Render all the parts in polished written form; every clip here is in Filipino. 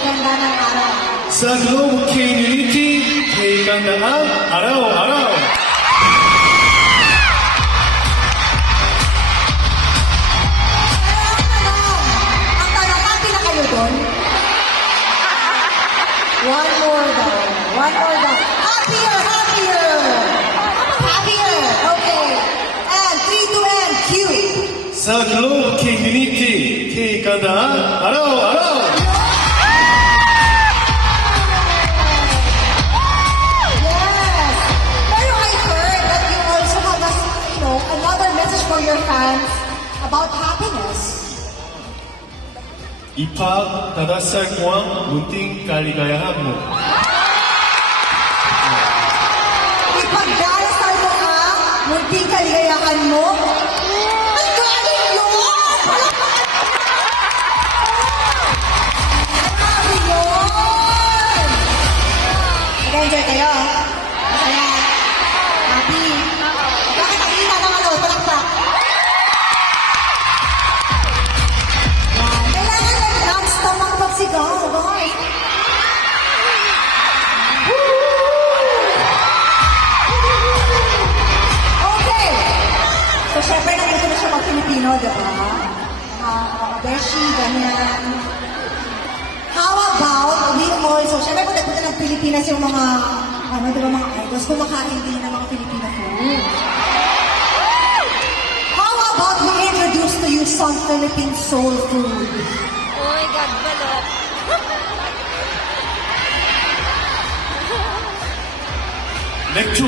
ganda ng araw. Sa Globe K-Unity, kay Gandaan, araw-araw. Ang tanong, happy na kayo doon? One more daw. One more daw. Happier, happier. Happier. Okay. And 3, 2, and cue. Sa Globe K-Unity, kay Gandaan, araw-araw. Yes. Pero I heard that you also have a, another message for your fans about happiness. 입학 5살 공항 문팅 깔리가야 한모. Ipagdarasal mo ka, munting kaligayahan mo. Ay, galing yun! Grabe yun! Nag-enjoy kayo? Masaya? Happy? Bakit ang ina ng palakpak? Yan. Kailangan ng non-stop ang pagsigaw, guys. Okay. So, syempre, nandito na siya mag-Filipino, di ba? Mga beshi, ganyan. How about, we also, syempre, kung nagpunta ng Pilipinas yung mga, di ba, mga idols, kumakain din ng mga Filipino food. How about we introduce to you some Philippine soul food? Oh my God, balot. 렉촌.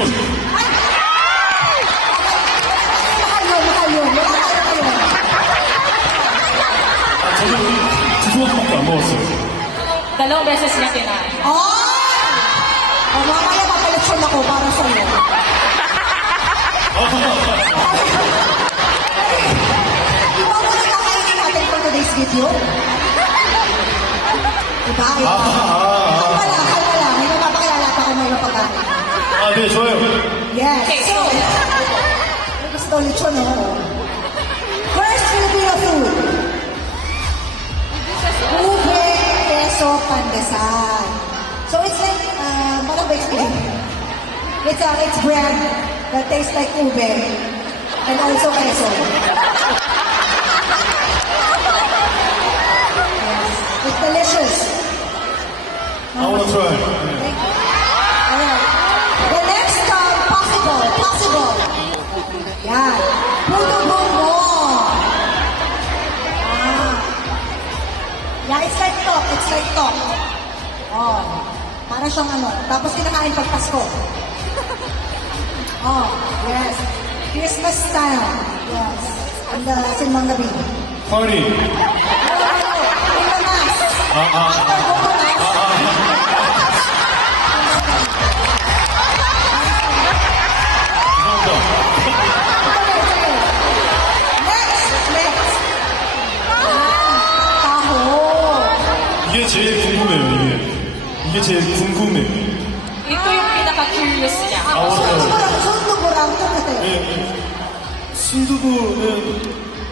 Mahal yun. Wala kayo. 저는 두 조각밖에 안 먹었어요. Dalawang beses niya kinain. Oh! Mamaya papalitsyon ako para sa'yo. Iba mo na kakainin natin for today's video? Diba? Wala. May mapapakilala pa kung may mapakain. 아, 네, 좋아요. Yes. So, may gusto lechon, no? First Filipino food. Ube, queso, pandesal. So it's like, parang ba explain? It's bread that tastes like ube and also queso. Yes. It's delicious. I wanna try. Thank you. Alright. The next, possible. Yan. Puto bongbong. Yeah, it's like talk. Oh. Para siyang tapos kinakain pag Pasko. Oh, yes. Christmas style. Yes. And simbang gabi. 파리. In the mass. After Coco Mass. Next. Taho. 이게 제일 궁금해요, 이게 제일 궁금해요. Ito yung pinaka-curious niya. 손두부랑 똑같아요. 네. 순두부는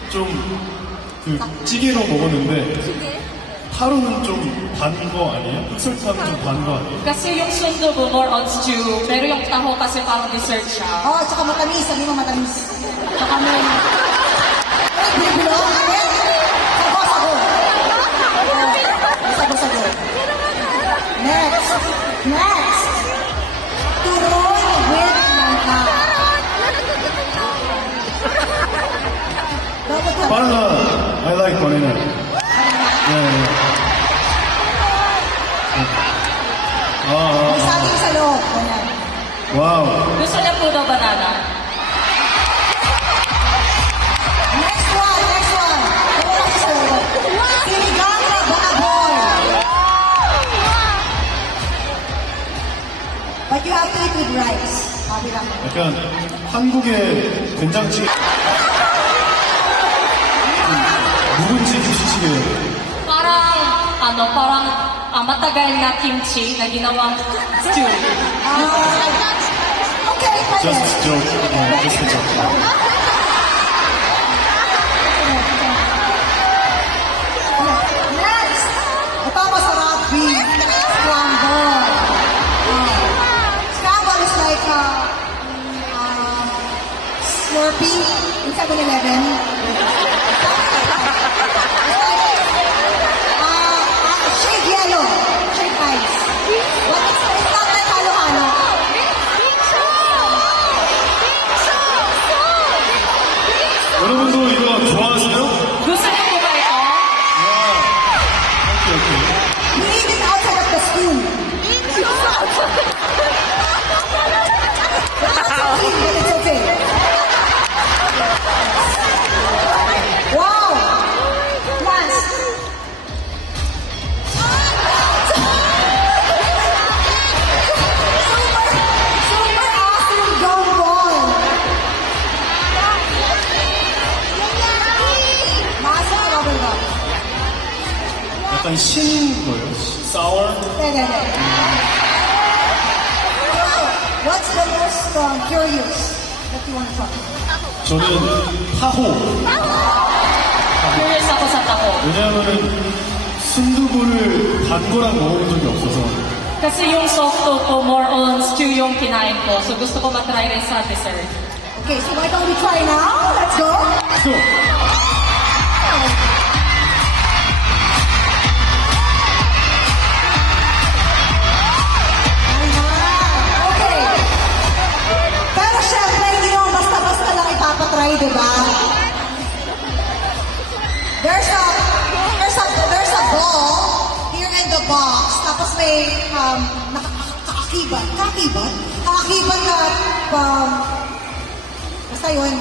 좀 찌개로 먹었는데 타로는 좀 반 거 아니에요? 흑설탕은 좀 반 거 아니에요? Kasi yung sundubu more on stew, pero yung taho kasi parang dessert siya. Oh, tsaka matamis. Sabi mo matamis. Tsaka may... Bilo? Sago. Next. Turon with mangga. Dapat ka. 바나나, I like banana. 네. May saging sa loob. Ganyan. 와우. Gusto niya po daw banana. Next one. Wala sa loob. Sinigang na baboy. But you have to eat with rice. Sabi lang. 약간 한국의 된장찌개, 묵은지 부시찌개. Parang matagal na kimchi na ginawang stew. Okay, pwede. Just a joke. Just a joke. Next! Ito masarap. in 7-Eleven? Shade yellow. Shade ice. What is it's not like halo-halo. 여러분도 이거 좋아하세요? Gusto niyo po ba ito? 오케이, 오케이. We eat it outside of the school. But it's okay. Wow! Last. Super awesome gumball. Massive bubble gum. 약간 신 거예요? sour? 네네네. What's the most curious that you want to talk about? 저는 타호. Curious ako sa taho. 왜냐하면은 순두부를 단 거랑 먹어본 적이 없어서 Kasi yung softo ko, more on stew yung kinain ko. So gusto ko matry rin sa dessert. Okay, so why don't we try now? Let's go. 또 Okay. Pero syempre, hindi naman basta-basta lang ipapatry, di ba? There's a ball here in the box. Tapos may kaakibat. Kaakibat na basta yun.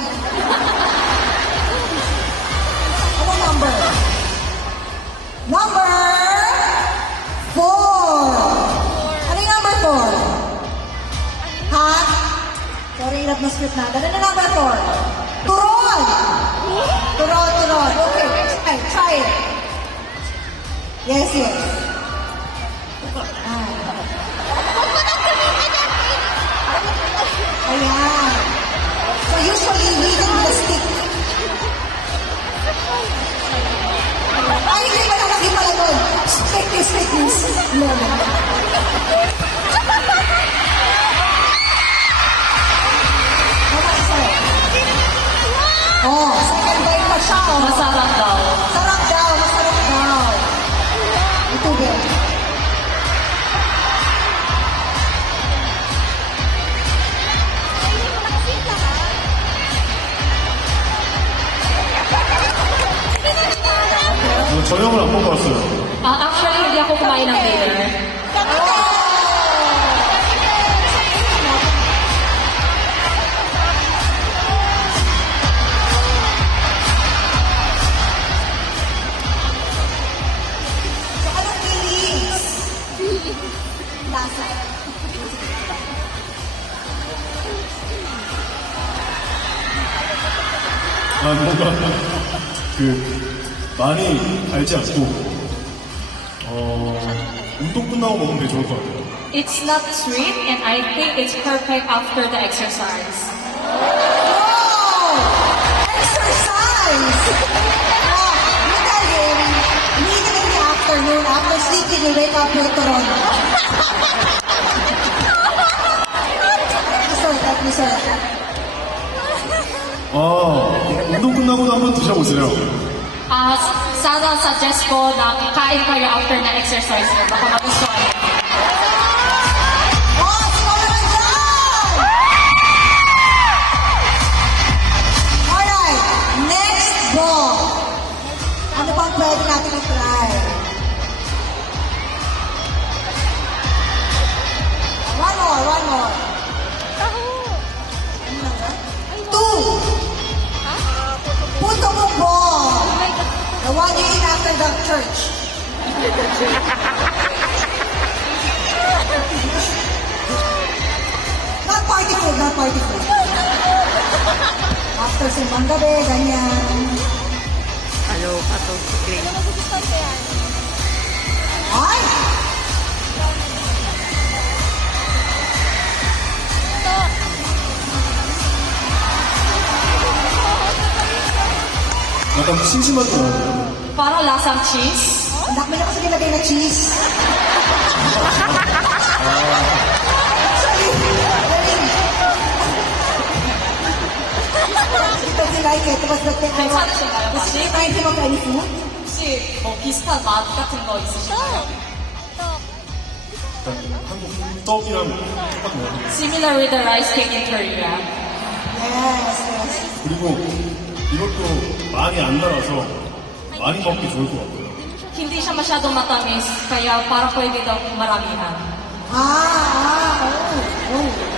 Ano number? Number 4. Ano yung number 4? Ha? Sorry, hirap na script natin. Ano na number 4? Turon! Turon. Okay, try it. Yes. Ayan. So usually, we eat it with a stick. Ay, hindi pa lalaki pala doon. Stick is. No. Oh, second bite pa siya. Oh. Masarap daw. Masarap daw. Ito din. 저 형을 안 먹어봤어요. Actually, hindi ako kumain ng dinner. So, anong feelings? Lasa. 뭔가 많이 달지 않고 운동 끝나고 먹으면 되게 좋을 것 같아요. It's not sweet and I think it's perfect after the exercise. Wow! Exercise! Oh, you tell him, immediately in the afternoon, after sleeping, you wake up with turon. Dessert. 운동 끝나고도 한번 드셔보세요. Sana suggest ko na kain kayo after na exercise niyo. Baka magustuhan niyo. Oh, sino naman dyan? Alright, next ball. Ano bang pwede natin i-try? One more. Two. Puto mong ball. The one you eat after the church. Not party food. After simbang gabi, ganyan. Aloha to si Clay. Ay! 약간 심심할 것 같아요. Parang lasang cheese. Ang dami na kasi nilagay na cheese. Actually, very... like it? Was the thing? 괜찮으신가요? Was she remind him of any food? 혹시 뭐 비슷한 맛 같은 거 있으신가요? 한국 떡이랑 똑같네요. Similar with the rice cake in Korea. Yes, yes. 그리고 이것도 많이 안 달아서 많이 먹기 좋을 것 같아요. Hindi siya masyadong matamis, kaya parang pwede daw maramihan. Oh.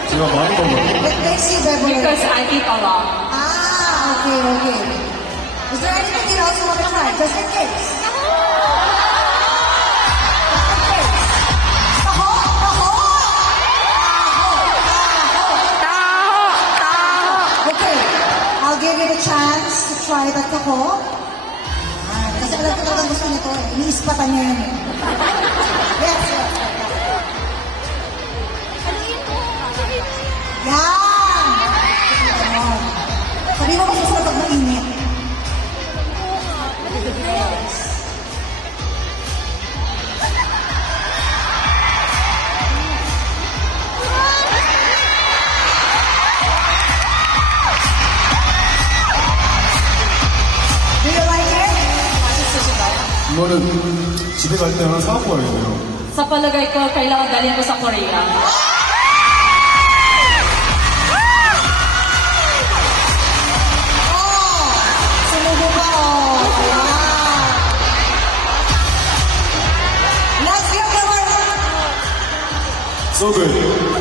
제가 많이 먹어요. What makes you Beverly? Because I eat a lot. Okay. Is there anything else you want to try? Just in case. Taho! Okay, I'll give you the chance to try the taho. Kasi alam ko talagang gusto nito eh. Iniispatan niya yun eh. Yes. Yan! Ganon. Sabi mo kasi sa pag mainit. Do you like it? 맛있으신가요? 이거는 집에 갈 때 하나 사갖고 가야겠네요. Sa palagay ko, kailangan dalhin ko sa Korea. Sumubo pa oh. Wow. Let's give them a So good.